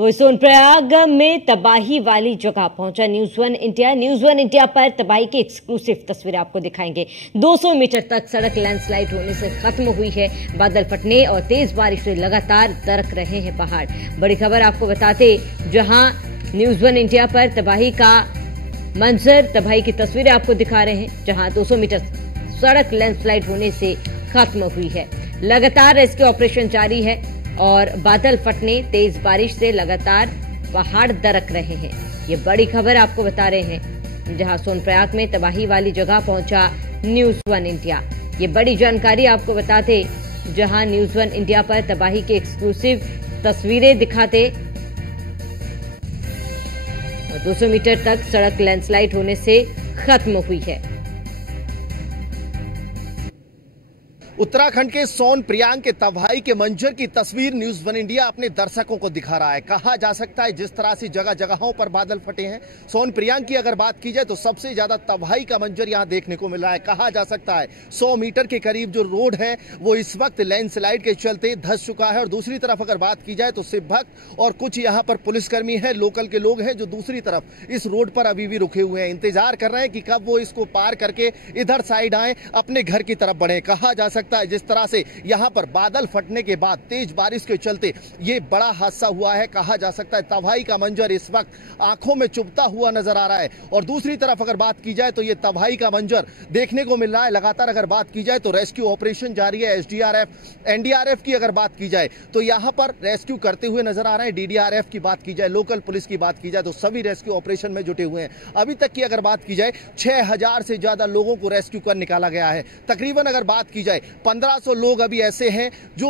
वो सोनप्रयाग में तबाही वाली जगह पहुंचा news one India. News one India पर तबाही की एक्सक्लूसिव तस्वीरें आपको दिखाएंगे। 200 मीटर तक सड़क लैंडस्लाइड होने से खत्म हुई है। बादल फटने और तेज बारिश से लगातार दरक रहे हैं पहाड़। बड़ी खबर आपको बताते, जहां न्यूज वन इंडिया पर तबाही का मंजर, तबाही की तस्वीरें आपको दिखा रहे हैं, जहां 200 मीटर सड़क लैंडस्लाइड होने से खत्म हुई है। लगातार रेस्क्यू ऑपरेशन जारी है और बादल फटने, तेज बारिश से लगातार पहाड़ दरक रहे हैं। ये बड़ी खबर आपको बता रहे हैं, जहां सोनप्रयाग में तबाही वाली जगह पहुंचा न्यूज वन इंडिया। ये बड़ी जानकारी आपको बताते, जहां न्यूज वन इंडिया पर तबाही की एक्सक्लूसिव तस्वीरें दिखाते। 200 मीटर तक सड़क लैंडस्लाइड होने से खत्म हुई है। उत्तराखंड के सोनप्रयाग के तबाही के मंजर की तस्वीर न्यूज वन इंडिया अपने दर्शकों को दिखा रहा है। कहा जा सकता है जिस तरह से जगह जगहों पर बादल फटे हैं, सोनप्रयाग की अगर बात की जाए तो सबसे ज्यादा तबाही का मंजर यहां देखने को मिल रहा है। कहा जा सकता है 100 मीटर के करीब जो रोड है वो इस वक्त लैंडस्लाइड के चलते धंस चुका है। और दूसरी तरफ अगर बात की जाए तो सिर्फ भक्त और कुछ यहाँ पर पुलिसकर्मी है, लोकल के लोग हैं जो दूसरी तरफ इस रोड पर अभी भी रुके हुए हैं, इंतजार कर रहे हैं कि कब वो इसको पार करके इधर साइड आए, अपने घर की तरफ बढ़े। कहा जा सकता है जिस तरह से यहां पर बादल फटने के बाद तेज बारिश के चलते ये बड़ा हादसा हुआ है। कहा जा सकता है तबाही का मंजर इस वक्त आंखों में चुभता हुआ नजर आ रहा है। और दूसरी तरफ अगर बात की जाए तो ये तबाही का मंजर देखने को मिल रहा है। लगातार अगर बात की जाए तो रेस्क्यू ऑपरेशन जारी है। एसडीआरएफ, एनडीआरएफ की अगर बात की जाए तो यहां पर रेस्क्यू करते हुए नजर आ रहे हैं। डीडीआरएफ की बात की जाए, लोकल पुलिस की बात की जाए तो सभी रेस्क्यू ऑपरेशन में जुटे हुए हैं। अभी तक की अगर बात की जाए 6000 से ज्यादा लोगों को रेस्क्यू कर निकाला गया है। तकरीबन अगर बात की जाए 1500 लोग अभी ऐसे हैं जो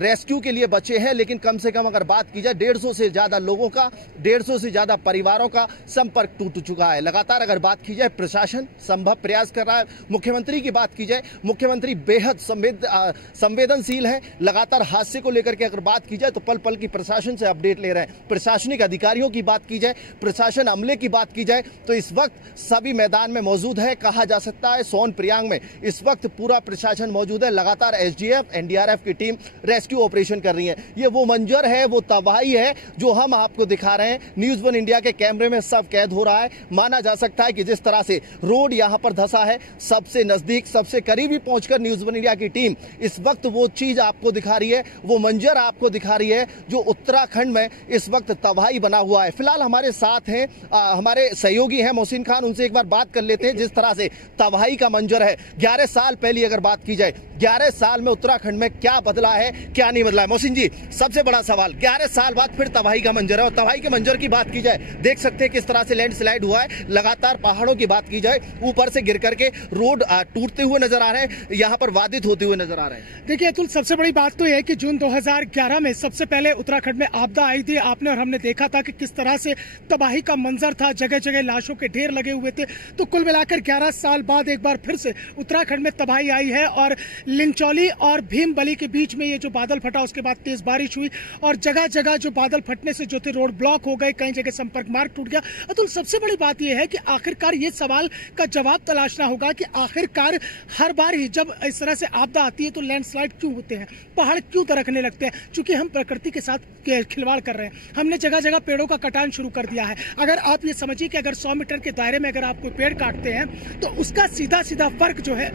रेस्क्यू के लिए बचे हैं, लेकिन कम से कम अगर बात की जाए 150 से ज्यादा लोगों का, 150 से ज्यादा परिवारों का संपर्क टूट चुका है। लगातार अगर बात की जाए प्रशासन संभव प्रयास कर रहा है। मुख्यमंत्री की बात की जाए, मुख्यमंत्री बेहद संवेदनशील है। लगातार हादसे को लेकर के अगर बात की जाए तो पल पल की प्रशासन से अपडेट ले रहे हैं। प्रशासनिक अधिकारियों की बात की जाए, प्रशासन अमले की बात की जाए तो इस वक्त सभी मैदान में मौजूद है। कहा जा सकता है सोनप्रयाग में इस वक्त पूरा प्रशासन मौजूद है। लगातार एसडीएफ, एनडीआरएफ की टीम रेस्क्यू ऑपरेशन कर रही है। ये वो मंजर है, वो तबाही है जो हम आपको दिखा रहे हैं। न्यूज वन इंडिया के कैमरे में सब कैद हो रहा है। माना जा सकता है कि जिस तरह से रोड यहां पर धंसा है, सबसे नजदीक, सबसे करीबी पहुंचकर न्यूज वन इंडिया की टीम इस वक्त वो चीज आपको दिखा रही है, वो मंजर आपको दिखा रही है जो उत्तराखंड में इस वक्त तबाही बना हुआ है। फिलहाल हमारे साथ हैं हमारे सहयोगी हैं मोहसिन खान, उनसे एक बार बात कर लेते हैं। जिस तरह से तबाही का मंजर है, 11 साल पहले अगर बात की जाए, 11 साल में उत्तराखंड में क्या बदला है, क्या नहीं बदला है। मोहसिन जी, सबसे बड़ा सवाल, 11 साल बाद फिर तबाही का मंजर है। और तबाही के मंजर की बात की जाए, देख सकते हैं किस तरह से लैंडस्लाइड हुआ है। लगातार पहाड़ों की बात की जाए, ऊपर से गिर करके रोड टूटते हुए नजर आ रहे हैं, यहाँ पर बाधित होते हुए नजर आ रहे हैं। देखिए अतुल, सबसे बड़ी बात तो यह है कि जून 2011 में सबसे पहले उत्तराखंड में आपदा आई थी। आपने और हमने देखा था कि किस तरह से तबाही का मंजर था, जगह जगह लाशों के ढेर लगे हुए थे। तो कुल मिलाकर 11 साल बाद एक बार फिर से उत्तराखंड में तबाही आई है। और लिंचौली और भीमबली के बीच में ये जो बादल फटा, उसके बाद तेज बारिश हुई और जगह जगह जो बादल फटने से जो थे रोड ब्लॉक हो गए, कई जगह संपर्क मार्ग टूट गया। अतुल, सबसे बड़ी बात यह है कि आखिरकार ये सवाल का जवाब तलाशना होगा कि आखिरकार हर बार ही जब इस तरह से आपदा आती है तो लैंडस्लाइड क्यों होते हैं, पहाड़ क्यों दरकने लगते हैं। चूंकि हम प्रकृति के साथ खिलवाड़ कर रहे हैं, हमने जगह जगह पेड़ों का कटान शुरू कर दिया है। अगर आप ये समझिए कि अगर 100 मीटर के दायरे में अगर आप कोई पेड़ काटते हैं तो उसका सीधा सीधा फर्क जो है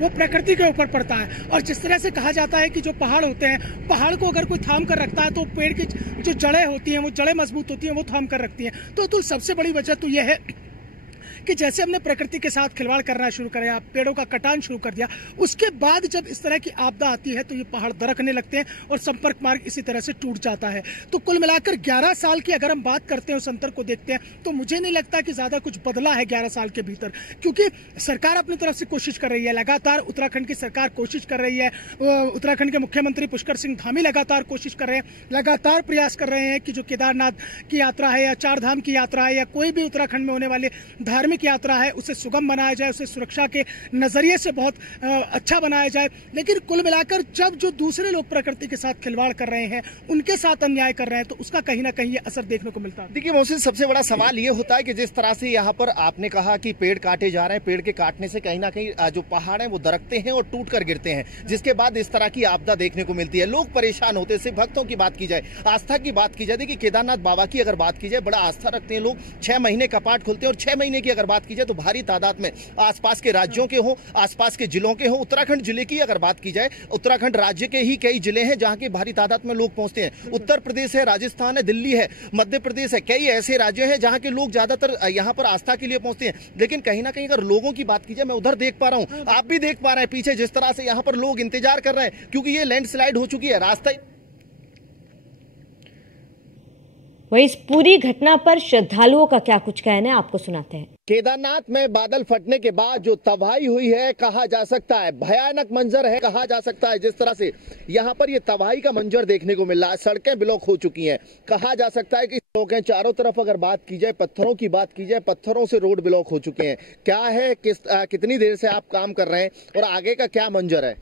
वो प्रकृति के ऊपर पड़ता है। और जिस तरह से कहा जाता है कि जो पहाड़ होते हैं, पहाड़ को अगर कोई थाम कर रखता है तो पेड़ की जो जड़ें होती हैं, वो जड़ें मजबूत होती हैं, वो थाम कर रखती हैं। तो सबसे बड़ी वजह तो यह है कि जैसे हमने प्रकृति के साथ खिलवाड़ करना शुरू किया, पेड़ों का कटान शुरू कर दिया, उसके बाद जब इस तरह की आपदा आती है तो ये पहाड़ दरकने लगते हैं और संपर्क मार्ग इसी तरह से टूट जाता है। तो कुल मिलाकर 11 साल की अगर हम बात करते हैं, उस अंतर को देखते हैं, तो मुझे नहीं लगता कि ज्यादा कुछ बदला है 11 साल के भीतर। क्योंकि सरकार अपनी तरफ से कोशिश कर रही है, लगातार उत्तराखंड की सरकार कोशिश कर रही है। उत्तराखंड के मुख्यमंत्री पुष्कर सिंह धामी लगातार कोशिश कर रहे हैं, लगातार प्रयास कर रहे हैं कि जो केदारनाथ की यात्रा है या 4 धाम की यात्रा है या कोई भी उत्तराखंड में होने वाले धार्मिक धार्मिक यात्रा है उसे सुगम बनाया जाए, उसे सुरक्षा के नजरिए से बहुत अच्छा बनाया जाए। लेकिन कुल मिलाकर जब जो दूसरे लोग प्रकृति के साथ खिलवाड़ कर रहे हैं, उनके साथ अन्याय कर रहे हैं, तो उसका कहीं ना कहीं ये असर देखने को मिलता है। देखिए मोहसिन, सबसे बड़ा सवाल ये होता है कि जिस तरह से यहाँ पर आपने कहा कि पेड़ काटे जा रहे हैं, पेड़ के काटने से कहीं ना कहीं जो पहाड़ है वो दरकते हैं और टूट कर गिरते हैं, जिसके बाद इस तरह की आपदा देखने को मिलती है। लोग परेशान होते हैं। सिर्फ भक्तों की बात की जाए, आस्था की बात की जाए, देखिए केदारनाथ बाबा की अगर बात की जाए, बड़ा आस्था रखते हैं लोग। 6 महीने कपाट खुलते हैं और 6 महीने की अगर बात की जाए तो भारी तादाद में आसपास के राज्यों के हो, आसपास के जिलों के हो। उत्तराखंड जिले की अगर बात की जाए, उत्तराखंड राज्य के ही कई जिले हैं जहां के भारी तादाद में लोग पहुंचते हैं। उत्तर प्रदेश है, राजस्थान है, दिल्ली है, मध्य प्रदेश है, कई ऐसे राज्य हैं जहां के लोग ज्यादातर यहां पर आस्था के लिए पहुंचते हैं। लेकिन कहीं ना कहीं अगर लोगों की बात की जाए, मैं उधर देख पा रहा हूं, आप भी देख पा रहे हैं पीछे जिस तरह से यहां पर लोग इंतजार कर रहे हैं, क्योंकि ये लैंडस्लाइड हो चुकी है। रास्ता वहीं इस पूरी घटना पर श्रद्धालुओं का क्या कुछ कहना है, आपको सुनाते हैं। केदारनाथ में बादल फटने के बाद जो तबाही हुई है, कहा जा सकता है भयानक मंजर है, कहा जा सकता है। जिस तरह से यहाँ पर ये तबाही का मंजर देखने को मिल रहा है, सड़कें ब्लॉक हो चुकी हैं। कहा जा सकता है कि लोग हैं चारों तरफ, अगर बात की जाए, पत्थरों की बात की जाए, पत्थरों से रोड ब्लॉक हो चुके हैं। क्या है, कितनी देर से आप काम कर रहे हैं और आगे का क्या मंजर है?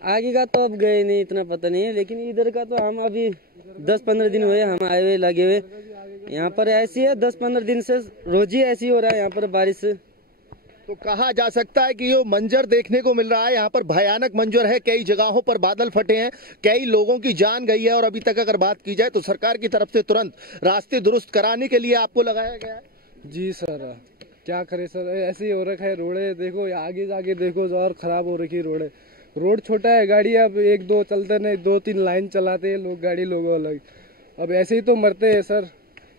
आगे का तो अब गए नहीं, इतना पता नहीं है, लेकिन इधर का तो हम अभी 10-15 दिन हुए हम आए हुए, लगे हुए। यहाँ पर ऐसी है 10-15 दिन से रोज ही ऐसी हो रहा है यहाँ पर बारिश। तो कहा जा सकता है कि ये मंजर देखने को मिल रहा है, यहाँ पर भयानक मंजर है। कई जगहों पर बादल फटे हैं, कई लोगों की जान गई है और अभी तक अगर बात की जाए तो सरकार की तरफ से तुरंत रास्ते दुरुस्त कराने के लिए आपको लगाया गया है। जी सर, क्या करे सर, ऐसे ही हो रखा है। रोडे देखो, आगे आगे देखो और खराब हो रखी रोडे। रोड छोटा है, गाड़ी अब 1-2 चलते नहीं, 2-3 लाइन चलाते हैं लोग, गाड़ी लोगों अलग। अब ऐसे ही तो मरते हैं सर,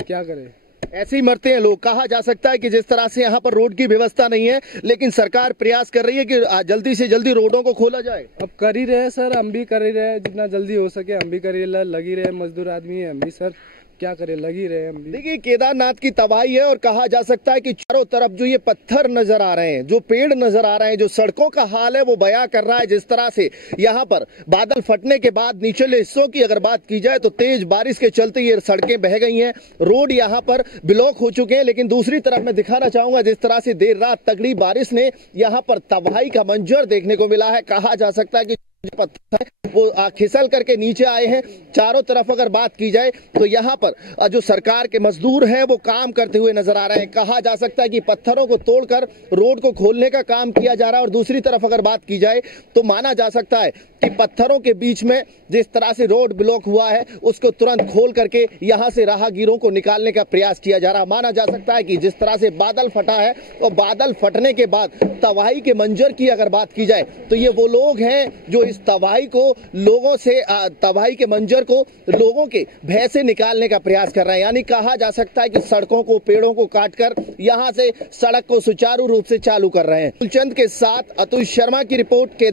क्या करें, ऐसे ही मरते हैं लोग। कहा जा सकता है कि जिस तरह से यहाँ पर रोड की व्यवस्था नहीं है, लेकिन सरकार प्रयास कर रही है कि जल्दी से जल्दी रोडों को खोला जाए। अब कर ही रहे सर, हम भी कर ही रहे, जितना जल्दी हो सके हम भी कर ही रहे, लगी रहे, मजदूर आदमी है हम भी सर, क्या करें, लगी रहे हम भी। देखिए केदारनाथ की तबाही है और कहा जा सकता है कि चारों तरफ जो ये पत्थर नजर आ रहे हैं, जो पेड़ नजर आ रहे हैं, जो सड़कों का हाल है वो बयां कर रहा है। जिस तरह से यहाँ पर बादल फटने के बाद निचले हिस्सों की अगर बात की जाए तो तेज बारिश के चलते ये सड़कें बह गई हैं, रोड यहाँ पर ब्लॉक हो चुके हैं। लेकिन दूसरी तरफ मैं दिखाना चाहूंगा जिस तरह से देर रात तगड़ी बारिश ने यहाँ पर तबाही का मंजर देखने को मिला है। कहा जा सकता है कि पत्थर वो खिसल करके नीचे आए हैं। चारों तरफ अगर बात की जाए तो यहाँ पर जो सरकार के मजदूर हैं वो काम करते हुए नजर आ रहे हैं। कहा जा सकता है कि पत्थरों को तोड़कर रोड को खोलने का काम किया जा रहा है और दूसरी तरफ अगर बात की जाए तो माना जा सकता है कि पत्थरों के बीच में जिस तरह से रोड ब्लॉक हुआ है उसको तुरंत खोल करके यहाँ से राहगीरों को निकालने का प्रयास किया जा रहा है। माना जा सकता है कि जिस तरह से बादल फटा है और बादल फटने के बाद तबाही के मंजर की अगर बात की जाए तो ये वो लोग हैं जो इस तबाही को लोगों से तबाही के मंजर को लोगों के भय से निकालने का प्रयास कर रहे हैं। यानी कहा जा सकता है कि सड़कों को, पेड़ों को काटकर यहां से सड़क को सुचारू रूप से चालू कर रहे हैं। कुलचंद के साथ अतुल शर्मा की रिपोर्ट के